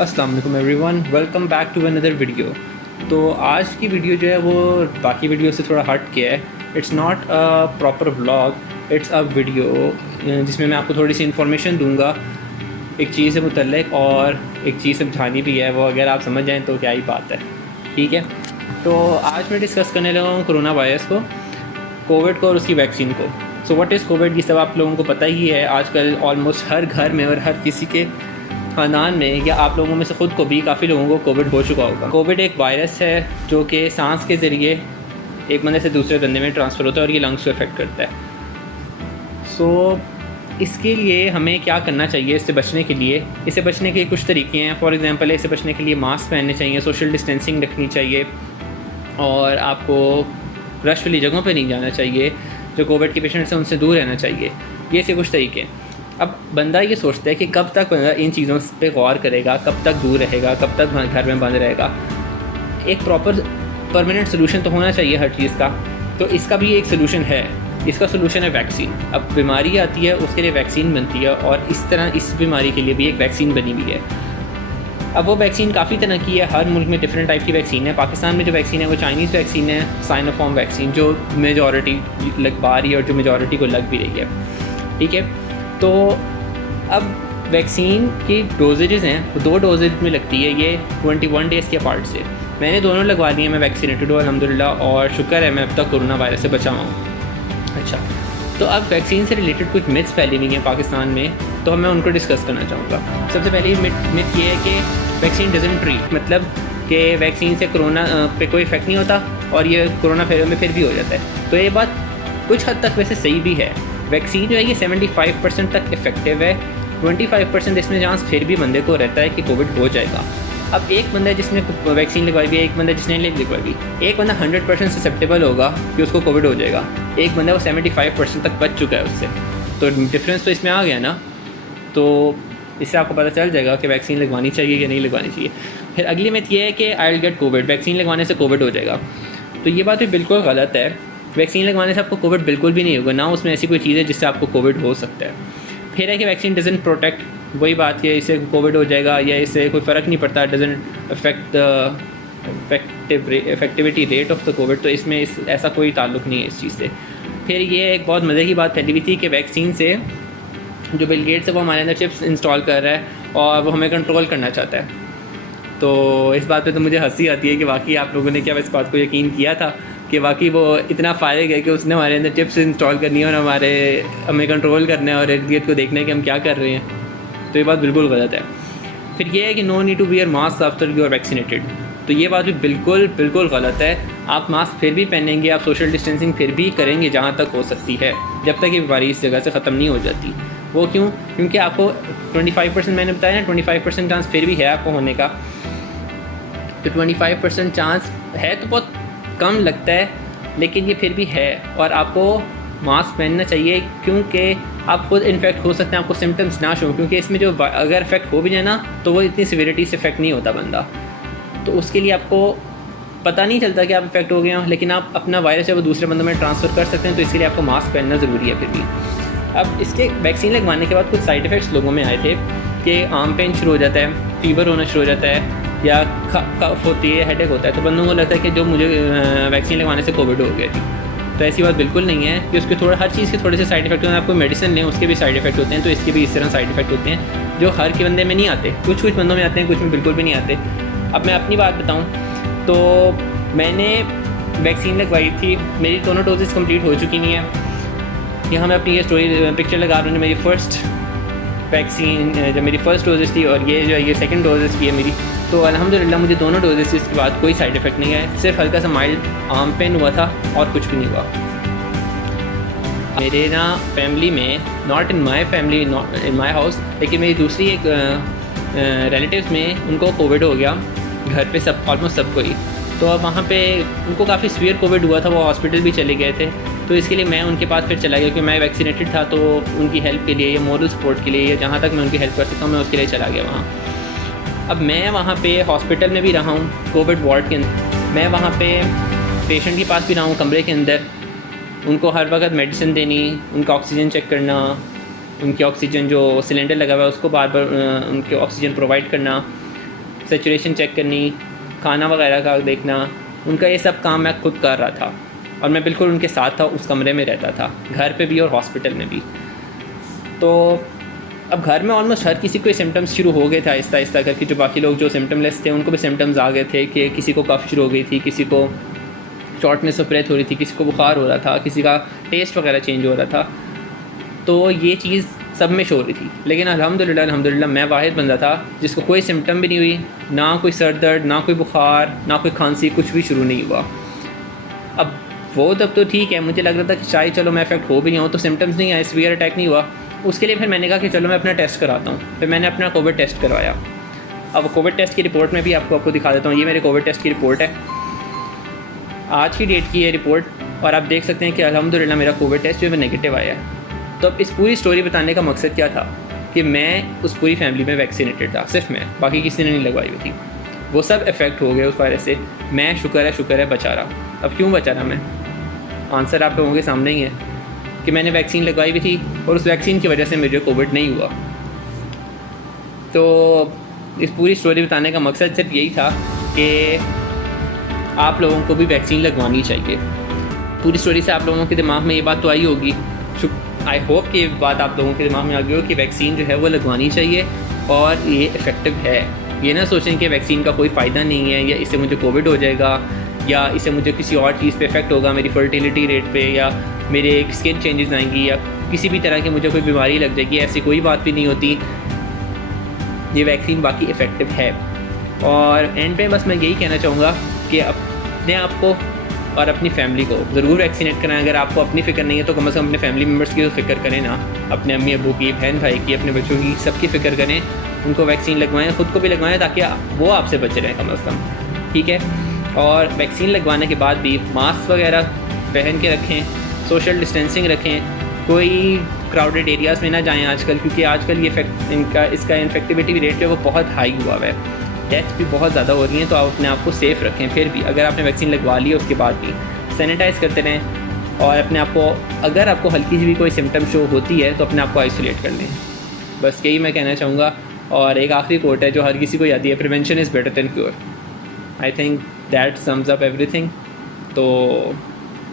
अस्सलाम वालेकुम everyone, welcome back to another video. तो आज की वीडियो जो है वो बाकी वीडियो से थोड़ा हट के है। It's not a proper vlog, it's a video जिसमें मैं आपको थोड़ी सी इन्फॉर्मेशन दूंगा एक चीज़ से मुतल्लिक, और एक चीज़ समझानी भी है। वो अगर आप समझ जाएँ तो क्या ही बात है, ठीक है। तो आज मैं डिस्कस करने लगा हूँ कोरोना वायरस को, कोविड को और उसकी वैक्सीन को। सो व्हाट इज़ कोविड, ये सब आप लोगों को पता ही है। आजकल ऑलमोस्ट हर घर में और हर किसी के ख़ानदान में, या आप लोगों में से ख़ुद को भी काफ़ी लोगों को कोविड हो चुका होगा। कोविड एक वायरस है जो कि सांस के ज़रिए एक बंदे से दूसरे बंदे में ट्रांसफ़र होता है और ये लंग्स को इफ़ेक्ट करता है। सो इसके लिए हमें क्या करना चाहिए इससे बचने के लिए? इससे बचने के कुछ तरीके हैं। फॉर एग्ज़ाम्पल, इससे बचने के लिए मास्क पहनने चाहिए, सोशल डिस्टेंसिंग रखनी चाहिए, और आपको रश वाली जगहों पर नहीं जाना चाहिए। जो कोविड के पेशेंट्स हैं उनसे दूर रहना चाहिए। ये से कुछ तरीके। अब बंदा ये सोचता है कि कब तक बंदा इन चीज़ों पे गौर करेगा, कब तक दूर रहेगा, कब तक घर में बंद रहेगा। एक प्रॉपर परमानेंट सोल्यूशन तो होना चाहिए हर चीज़ का। तो इसका भी एक सोल्यूशन है। इसका सोल्यूशन है वैक्सीन। अब बीमारी आती है, उसके लिए वैक्सीन बनती है, और इस तरह इस बीमारी के लिए भी एक वैक्सीन बनी हुई है। अब वो वैक्सीन काफ़ी तरह की है, हर मुल्क में डिफरेंट टाइप की वैक्सीन है। पाकिस्तान में जो वैक्सीन है वो चाइनीज़ वैक्सीन है, साइनोफार्म वैक्सीन, जो मेजॉरिटी लग पा रही है और जो मेजॉरिटी को लग भी रही है, ठीक है। तो अब वैक्सीन की डोजेज़ हैं वो 2 डोजेज में लगती है, ये 21 डेज़ के पार्ट से। मैंने दोनों लगवा लिए हैं, मैं वैक्सीनेटेड हूँ अल्हम्दुलिल्लाह, और शुक्र है मैं अब तक कोरोना वायरस से बचा हुआ हूँ। अच्छा, तो अब वैक्सीन से रिलेटेड कुछ मिथ्स फैली हुई हैं पाकिस्तान में, तो मैं उनको डिस्कस करना चाहूँगा। सबसे पहले मिथ ये है कि वैक्सीन डजंट ट्रीट, मतलब कि वैक्सीन से कोरोना पे कोई इफेक्ट नहीं होता और ये कोरोना में फिर भी हो जाता है। तो ये बात कुछ हद तक वैसे सही भी है। वैक्सीन जो है ये 75% तक इफेक्टिव है। 25% इसमें चांस फिर भी बंदे को रहता है कि कोविड हो जाएगा। अब एक बंदा जिसने वैक्सीन लगवाई हुई है, एक बंदा जिसने नहीं लगवाई हुई, एक बंदा 100% ससेप्टेबल होगा कि उसको कोविड हो जाएगा, एक बंदा वो 75% तक बच चुका है उससे। तो डिफरेंस तो इसमें आ गया ना। तो इससे आपको पता चल जाएगा कि वैक्सीन लगवानी चाहिए या नहीं लगवानी चाहिए। फिर अगली मिथ ये है कि I will get Covid, vaccine लगवाने से कोविड हो जाएगा। तो ये बात भी बिल्कुल गलत है। वैक्सीन लगवाने से आपको कोविड बिल्कुल भी नहीं होगा, ना उसमें ऐसी कोई चीज़ है जिससे आपको कोविड हो सकता है। फिर है कि वैक्सीन डजंट प्रोटेक्ट, वही बात है, इससे कोविड हो जाएगा या इससे कोई फ़र्क नहीं पड़ता, doesn't affect the effectivity rate of the Covid. तो इसमें ऐसा कोई ताल्लुक़ नहीं है इस चीज़ से। फिर ये एक बहुत मज़े की बात फैली हुई थी कि वैक्सीन से जो बिल गेट्स है वो हमारे अंदर चिप्स इंस्टॉल कर रहा है और वो हमें कंट्रोल करना चाहता है। तो इस बात पे तो मुझे हंसी आती है कि वाकई आप लोगों ने क्या इस बात को यकीन किया था कि वाकई वो इतना फारिग है कि उसने हमारे अंदर चिप्स इंस्टॉल करनी है और हमें कंट्रोल करना है और इर्द गिर्द को देखना है कि हम क्या कर रहे हैं। तो ये बात बिल्कुल गलत है। फिर ये है कि no need to wear mask after you are vaccinated. तो ये बात भी बिल्कुल गलत है। आप मास्क फिर भी पहनेंगे, आप सोशल डिस्टेंसिंग फिर भी करेंगे जहाँ तक हो सकती है, जब तक ये बीमारी इस जगह से ख़त्म नहीं हो जाती। वो क्यों? क्योंकि आपको 25% मैंने बताया ना, 25% चांस फिर भी है आपको होने का। तो 25% चांस है तो बहुत कम लगता है, लेकिन ये फिर भी है, और आपको मास्क पहनना चाहिए क्योंकि आप खुद इन्फेक्ट हो सकते हैं, आपको सिम्टम्स ना शो। क्योंकि इसमें जो अगर इफेक्ट हो भी जाए ना तो वो इतनी सिविरिटी से इफेक्ट नहीं होता बंदा। तो उसके लिए आपको पता नहीं चलता कि आप इफेक्ट हो गए हो, लेकिन आप अपना वायरस है वो दूसरे बंदों में ट्रांसफ़र कर सकते हैं। तो इसके लिए आपको मास्क पहनना ज़रूरी है फिर भी। अब इसके वैक्सीन लगवाने के बाद कुछ साइड इफ़ेक्ट्स लोगों में आए थे कि आर्म पेन शुरू हो जाता है, फीवर होना शुरू हो जाता है, या कफ होती है, हेडेक होता है। तो बंदों को लगता है कि जो मुझे वैक्सीन लगवाने से कोविड हो गया थी। तो ऐसी बात बिल्कुल नहीं है कि उसके हर चीज़ के थोड़े से साइड इफेक्ट होते हैं। आपको मेडिसिन लें उसके भी साइड इफेक्ट होते हैं, तो इसके भी इस तरह साइड इफेक्ट होते हैं जो हर के बंदे में नहीं आते। कुछ बंदों में आते हैं, कुछ में बिल्कुल भी नहीं आते। अब मैं अपनी बात बताऊँ तो मैंने वैक्सीन लगवाई थी, मेरी दोनों डोजेज़ कम्प्लीट हो चुकी नहीं है। यहाँ मैं अपनी ये स्टोरी पिक्चर लगा रहा हूँ। मेरी फ़र्स्ट वैक्सीन जब मेरी फ़र्स्ट डोजेज़ थी, और ये जो है ये सेकंड डोजेज़ की है मेरी। तो अल्हम्दुलिल्लाह मुझे दोनों डोजेज़ के बाद कोई साइड इफ़ेक्ट नहीं है, सिर्फ हल्का सा माइल्ड आर्म पेन हुआ था और कुछ भी नहीं हुआ। मेरे ना फैमिली में, not in my family, not in my house, लेकिन मेरी दूसरी एक रिलेटिव्स में उनको कोविड हो गया घर पे, सब ऑलमोस्ट सबको ही। तो अब वहाँ पे उनको काफ़ी सीवियर कोविड हुआ था, वो हॉस्पिटल भी चले गए थे। तो इसके लिए मैं उनके पास फिर चला गया क्योंकि मैं वैक्सीनेटेड था। तो उनकी हेल्प के लिए या मॉरल सपोर्ट के लिए या जहाँ तक मैं उनकी हेल्प कर सकता हूँ मैं उसके लिए चला गया वहाँ। अब मैं वहाँ पे हॉस्पिटल में भी रहा हूँ, कोविड वार्ड के अंदर। मैं वहाँ पे पेशेंट के पास भी रहा हूँ कमरे के अंदर, उनको हर वक्त मेडिसिन देनी, उनका ऑक्सीजन चेक करना, उनकी ऑक्सीजन जो सिलेंडर लगा हुआ है उसको बार बार उनके ऑक्सीजन प्रोवाइड करना। सेचुरेशन चेक करनी, खाना वगैरह का देखना, उनका ये सब काम मैं खुद कर रहा था और मैं बिल्कुल उनके साथ था, उस कमरे में रहता था, घर पे भी और हॉस्पिटल में भी। तो अब घर में ऑलमोस्ट हर किसी को ये सिम्टम्स शुरू हो गए थे आहिस्ता आहिस्ता करके। जो बाकी लोग जो सिम्टमलेस थे उनको भी सिम्टम्स आ गए थे कि किसी को कफ शुरू हो गई थी, किसी को शॉर्टनेस ऑफ ब्रेथ हो रही थी, किसी को बुखार हो रहा था, किसी का टेस्ट वगैरह चेंज हो रहा था। तो ये चीज़ सब में शो हो रही थी। लेकिन अल्हम्दुलिल्लाह मैं वाहिद बंदा था जिसको कोई सिम्टम भी नहीं हुई, ना कोई सर दर्द, ना कोई बुखार, ना कोई खांसी, कुछ भी शुरू नहीं हुआ। अब वो तब तो ठीक है, मुझे लग रहा था कि शायद चलो मैं अफेक्ट हो भी नहीं हूँ, तो सिम्टम्स नहीं आए, सीवियर अटैक नहीं हुआ। उसके लिए फिर मैंने कहा कि चलो मैं अपना टेस्ट कराता हूँ। फिर मैंने अपना कोविड टेस्ट करवाया। अब कोविड टेस्ट की रिपोर्ट में भी आपको दिखा देता हूँ। ये मेरे कोविड टेस्ट की रिपोर्ट है, आज की डेट की है रिपोर्ट, और आप देख सकते हैं कि अल्हम्दुलिल्लाह मेरा कोविड टेस्ट जो है नेगेटिव आया है। तो अब इस पूरी स्टोरी बताने का मकसद क्या था कि मैं उस पूरी फैमिली में वैक्सीनेटेड था, सिर्फ मैं, बाकी किसी ने नहीं लगवाई हुई थी। वो सब इफ़ेक्ट हो गए उस वायरस से। मैं शुक्र है बचा रहा। अब क्यों बचा रहा मैं? आंसर आप लोगों के सामने ही है कि मैंने वैक्सीन लगवाई हुई थी और उस वैक्सीन की वजह से मुझे कोविड नहीं हुआ। तो इस पूरी स्टोरी बताने का मकसद सिर्फ यही था कि आप लोगों को भी वैक्सीन लगवानी चाहिए। पूरी स्टोरी से आप लोगों के दिमाग में ये बात तो आई होगी, आई होप कि ये बात आप लोगों के दिमाग में आ गई हो कि वैक्सीन जो है वो लगवानी चाहिए और ये इफ़ेक्टिव है। ये ना सोचें कि वैक्सीन का कोई फ़ायदा नहीं है, या इससे मुझे कोविड हो जाएगा, या इससे मुझे किसी और चीज़ पे इफेक्ट होगा, मेरी फर्टिलिटी रेट पे, या मेरे स्किन चेंजेस आएंगी, या किसी भी तरह की मुझे कोई बीमारी लग जाएगी। ऐसी कोई बात भी नहीं होती। ये वैक्सीन बाकी इफ़ेक्टिव है। और एंड पे बस मैं यही कहना चाहूँगा कि अपने आप को और अपनी फैमिली को ज़रूर वैक्सीनेट कराएं। अगर आपको अपनी फ़िक्र नहीं है तो कम से कम अपने फैमिली मेम्बर्स की तो फ़िक्र करें ना, अपने अम्मी अबू की, बहन भाई की, अपने बच्चों की, सबकी फ़िक्र करें। उनको वैक्सीन लगवाएं, ख़ुद को भी लगवाएं ताकि वो आपसे बचे रहें कम से कम, ठीक है। और वैक्सीन लगवाने के बाद भी मास्क वगैरह पहन के रखें, सोशल डिस्टेंसिंग रखें, कोई क्राउडेड एरियाज़ में ना जाएँ आजकल, क्योंकि आजकल ये इसका इन्फेक्टिविटी रेट जो है वो बहुत हाई हुआ है, डेथ भी बहुत ज़्यादा हो रही हैं। तो आप अपने आप को सेफ़ रखें। फिर भी अगर आपने वैक्सीन लगवा ली है उसके बाद भी सैनिटाइज़ करते रहें, और अपने आप को, अगर आपको हल्की सी भी कोई सिम्टम शो होती है तो अपने आप को आइसोलेट कर लें। बस यही मैं कहना चाहूँगा। और एक आखिरी कोट है जो हर किसी को याद है, prevention is better than cure. I think that sums up everything. तो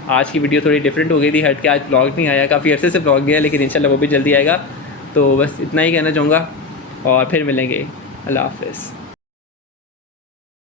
आज की वीडियो थोड़ी डिफरेंट हो गई थी, हट के आज ब्लॉग नहीं आया, काफ़ी अर्से से ब्लॉग गया, लेकिन इंशाल्लाह वो भी जल्दी आएगा। तो बस इतना ही कहना चाहूँगा और फिर मिलेंगे। अल्लाह हाफ़िज़।